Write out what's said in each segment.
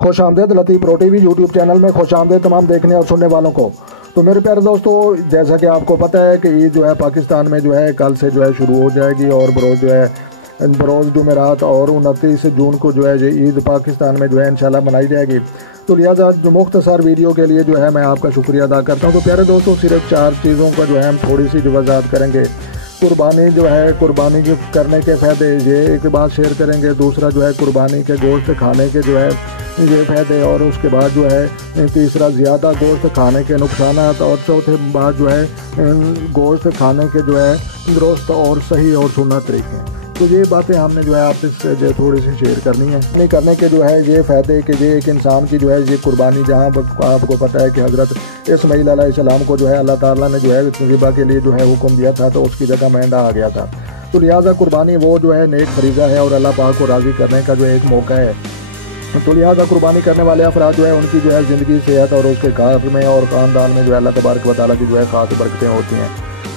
خوش آمدید لطیف رو T V YouTube channel میں خوش آمدید تمام دیکھنے اور سننے والوں کو۔ تو میرے پیارے دوستو، جیسا کہ آپ کو پتہ ہے کہ عید جو ہے پاکستان میں جو ہے کل سے جو ہے شروع ہو جائے گی، اور بروز جمعرات اور 29 جون کو جو ہے یہ عید پاکستان میں جو ہے انشاءاللہ منائی جائے گی۔ تو لہٰذا جو مختصر ویڈیو کے لیے جو ہے میں آپ کا شکریہ ادا کرتا ہوں۔ تو پیارے دوستو، صرف 4 چیزوں کا جو ہے ہم تھوڑی سی وضاحت کریں گے۔ قربانی کرنے کے فائدے، یہ ایک بات شیئر کریں گے۔ دوسرا جو ہے قربانی کے گوشت کھانے کے جو ہے یہ فائدے، اور اس کے بعد جو ہے تیسرا زیادہ گوشت کھانے کے نقصانات، اور چوتھے بعد جو ہے گوشت کھانے کے جو ہے درست اور صحیح اور سنت طریقے۔ تو یہ باتیں ہم نے جو ہے آپ سے جو تھوڑی سی شیئر کرنی ہے۔ نہیں کرنے کے جو ہے یہ فائدے کہ یہ ایک انسان کی جو ہے یہ قربانی، جہاں آپ کو پتہ ہے کہ حضرت اسماعیل علیہ السلام کو جو ہے اللہ تعالیٰ نے جو ہے ذبح کے لیے جو ہے حکم دیا تھا، تو اس کی جگہ مینڈا آ گیا تھا۔ تو لہٰذا قربانی وہ جو ہے نیک فریضہ ہے اور اللہ پاک کو راضی کرنے کا جو ایک موقع ہے۔ تو لہٰذا قربانی کرنے والے افراد جو ہے ان کی جو ہے زندگی، صحت اور اس کے کار میں اور خاندان میں جو ہے اللہ تبارک و تعالیٰ کی جو ہے خاص برکتیں ہوتی ہیں۔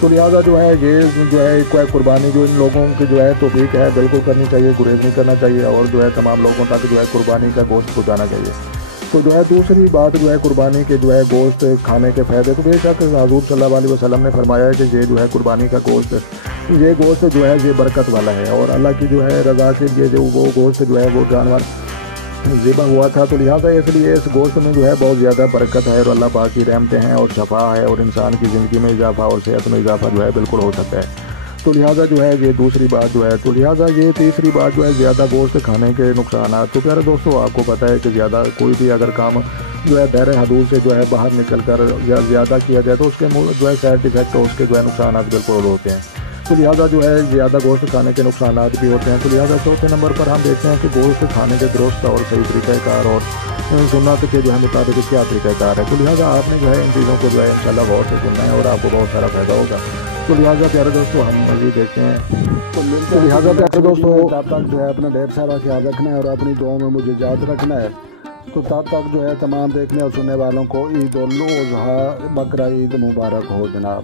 تو لہٰذا جو ہے یہ جو ہے کوئی قربانی جو ان لوگوں کی جو ہے توفیق ہے بالکل کرنی چاہیے، گریز نہیں کرنا چاہیے، اور جو ہے تمام لوگوں تک جو ہے قربانی کا گوشت پہنچانا چاہیے۔ تو جو ہے دوسری بات جو ہے قربانی کے جو ہے گوشت کھانے کے فائدے، تو بے شک حضور صلی اللہ علیہ وسلم نے فرمایا ہے کہ یہ جو ہے قربانی کا گوشت، یہ گوشت جو ہے یہ برکت والا ہے، اور اللہ کی جو ہے رضا کے لیے جو وہ گوشت جو ہے وہ جانور ذبح ہوا تھا۔ تو لہٰذا اس لیے اس گوشت میں جو ہے بہت زیادہ برکت ہے، اور اللہ پاک کی رحمتیں ہیں اور شفا ہے، اور انسان کی زندگی میں اضافہ اور صحت میں اضافہ جو ہے بالکل ہو سکتا ہے۔ تو لہٰذا جو ہے یہ دوسری بات جو ہے، تو لہٰذا یہ تیسری بات جو ہے زیادہ گوشت کھانے کے نقصانات۔ تو پیارے دوستو، آپ کو پتہ ہے کہ زیادہ کوئی بھی اگر کام جو ہے دائرۂ حدود سے جو ہے باہر نکل کر یا زیادہ کیا جائے تو اس کے جو ہے سائڈ افیکٹ، اس کے جو ہے نقصانات بالکل ہوتے ہیں۔ تو لہٰذا جو ہے زیادہ گوشت کھانے کے نقصانات بھی ہوتے ہیں۔ تو لہٰذا چوتھے نمبر پر ہم دیکھتے ہیں کہ گوشت کھانے کے درست اور صحیح طریقہ کار اور سنت کے جو ہے مطابق کیا طریقہ کار ہے۔ تو لہٰذا آپ نے جو ہے ان چیزوں کو جو ہے انشاءاللہ غور سے سننا ہے، اور آپ کو بہت سارا فائدہ ہوگا۔ تو لہٰذا پیارے دوستو، ہم مزید دیکھتے ہیں۔ تو لہٰذا پیارے دوستو، تب تک جو ہے اپنا ڈھیر سارا خیال رکھنا ہے اور اپنی دعاؤں میں مجھے یاد رکھنا ہے۔ تو تب تک جو ہے تمام دیکھنے اور سننے والوں کو عید الاضحیٰ بقرہ عید مبارک ہو جناب۔